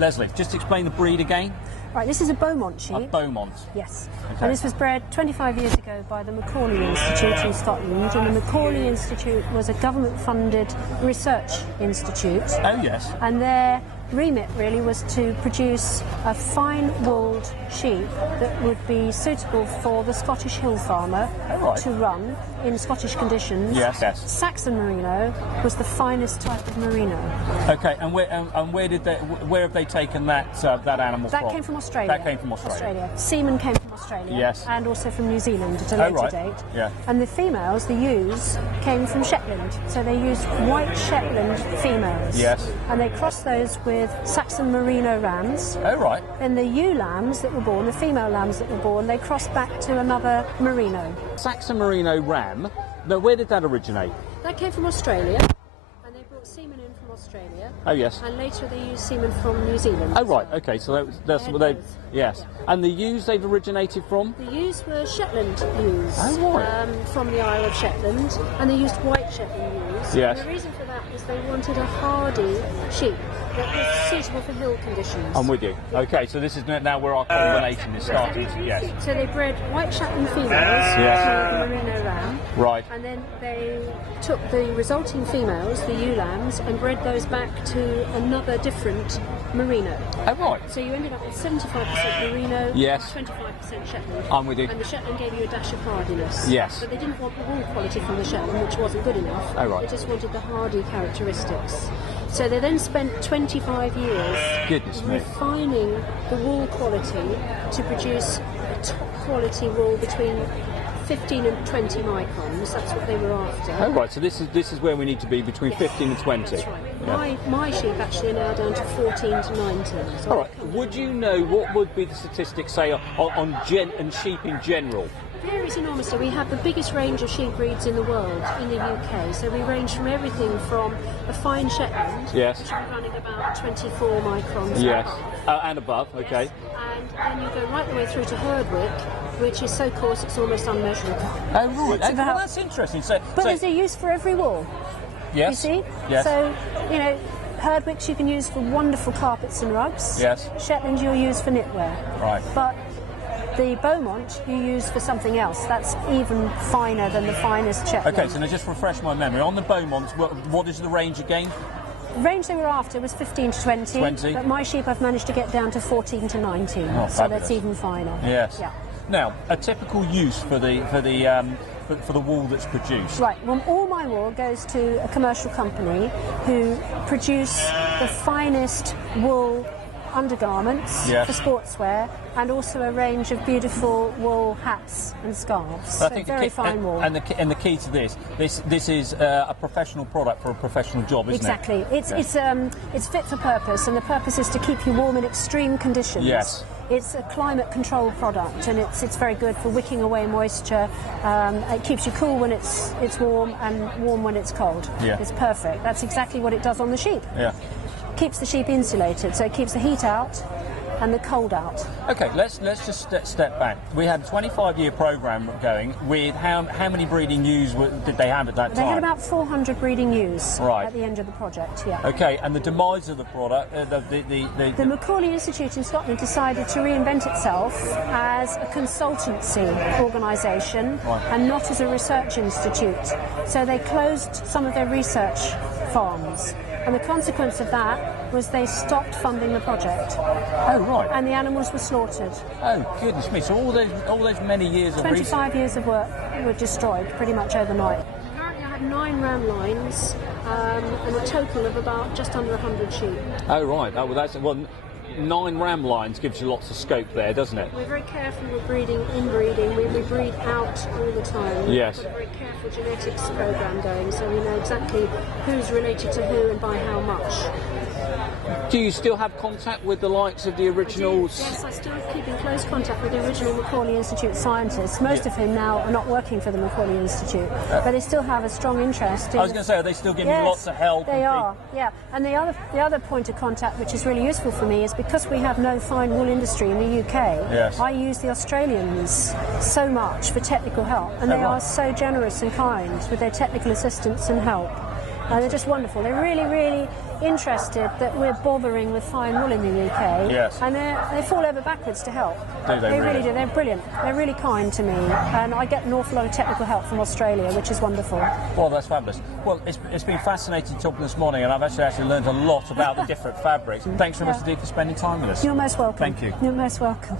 Lesley, just explain the breed again. Right, this is a Bowmont sheep. A Bowmont. Yes. Okay. And this was bred 25 years ago by the Macaulay Institute in Scotland. And the Macaulay Institute was a government-funded research institute. Oh, yes. And their remit really was to produce a fine-wooled sheep that would be suitable for the Scottish hill farmer to run in Scottish conditions. Yes, yes. Saxon Merino was the finest type of Merino. Okay, and where have they taken that animal from? That came from Australia. That came from Australia. Semen came from Australia. Yes. And also from New Zealand at a later date. Yeah. And the females, the ewes, came from Shetland. So they used white Shetland females. Yes. And they crossed those with Saxon Merino rams. Oh, right. Then the ewe lambs that were born, the female lambs that were born, they crossed back to another Merino. Saxon Merino ram. Now, where did that originate? That came from Australia. And they brought semen in from Australia. Oh, yes. And later they used semen from New Zealand. Oh, right. Okay, so that's what they... Yes. And the ewes they've originated from? The ewes were Shetland ewes. Oh, right. From the Isle of Shetland. And they used white Shetland ewes. Yes. And the reason for that was they wanted a hardy sheep that was suitable for hill conditions. I'm with you. Okay, so this is now where our combination is starting. Yes. So they bred white Shetland females Yes. to the Merino ram. Right. And then they took the resulting females, the ewe lambs, and bred those back to another different Merino. Oh, right. So you ended up with 75% Merino, Yes. 25% Shetland. I'm with you. And the Shetland gave you a dash of hardiness. Yes. But they didn't want the wool quality from the Shetland, which wasn't good enough. Oh, right. They just wanted the hardy characteristics. So they then spent 25 years refining the wool quality to produce a top quality wool between 15 and 20 microns. That's what they were after. Oh, right. So this is where we need to be, between 15 and 20. That's right. Yeah. My sheep actually are now down to 14 to 19. So all right. Would you know what would be the statistics, say, on sheep in general? Varies enormously. We have the biggest range of sheep breeds in the world in the UK. So we range from everything from a fine Shetland, yes, which is running about 24 microns. Yes. And above. Okay. Yes. And then you go right the way through to Herdwick, which is so coarse it's almost unmeasurable. Oh, right. Okay, well, that's interesting. But there's a use for every wool. Yes. You see? Yes. So, Herdwicks you can use for wonderful carpets and rugs. Yes. Shetland you'll use for knitwear. Right. But the Bowmont you use for something else. That's even finer than the finest Shetland. Okay, so now just refresh my memory. On the Bowmonts, what is the range again? The range they were after was 15 to 20. But my sheep I've managed to get down to 14 to 19. Oh, so fabulous. that's even finer. Yes. Yeah. Now, a typical use for the wool that's produced. Right. Well, all my wool goes to a commercial company who produce the finest wool undergarments for sportswear, and also a range of beautiful wool hats and scarves. So very fine wool. And the key to this is a professional product for a professional job, isn't it? Exactly. It's fit for purpose, and the purpose is to keep you warm in extreme conditions. Yes. It's a climate control product, and it's very good for wicking away moisture. It keeps you cool when it's warm and warm when it's cold. Yeah. It's perfect. That's exactly what it does on the sheep. Yeah. Keeps the sheep insulated, so it keeps the heat out and the cold out. Okay, let's just step back. We had a 25-year program going with how many breeding ewes did they have at that time? They had about 400 breeding ewes right at the end of the project. Yeah. Okay, and the demise of the product, the Macaulay Institute in Scotland decided to reinvent itself as a consultancy organisation and not as a research institute. So they closed some of their research farms. And the consequence of that was they stopped funding the project. Oh, right. And the animals were slaughtered. Oh, goodness me. So all those many years of 25 years of work were destroyed pretty much overnight. Currently I have 9 ram lines and a total of about just under 100 sheep. Oh, right. Oh, well, 9 ram lines gives you lots of scope there, doesn't it? We're very careful with breeding, inbreeding. We breed out all the time. Yes. We've got a very careful genetics program going, so we know exactly who's related to who and by how much. Do you still have contact with the likes of the originals? Yes, I still keep in close contact with the original Macaulay Institute scientists, most of whom now are not working for the Macaulay Institute, but they still have a strong interest in... I was going to say, are they still giving you lots of help? They are, yeah. And the other point of contact which is really useful for me is because we have no fine wool industry in the UK, I use the Australians so much for technical help, and they are so generous and kind with their technical assistance and help. And they're just wonderful. They're really, really interested that we're bothering with fine wool in the UK. Yes. And they fall over backwards to help. Do they really really? do. They're brilliant. They're really kind to me. And I get an awful lot of technical help from Australia, which is wonderful. Well, that's fabulous. Well, it's been fascinating talking this morning, and I've actually learned a lot about the different fabrics. Thanks very much indeed for spending time with us. You're most welcome. Thank you. You're most welcome.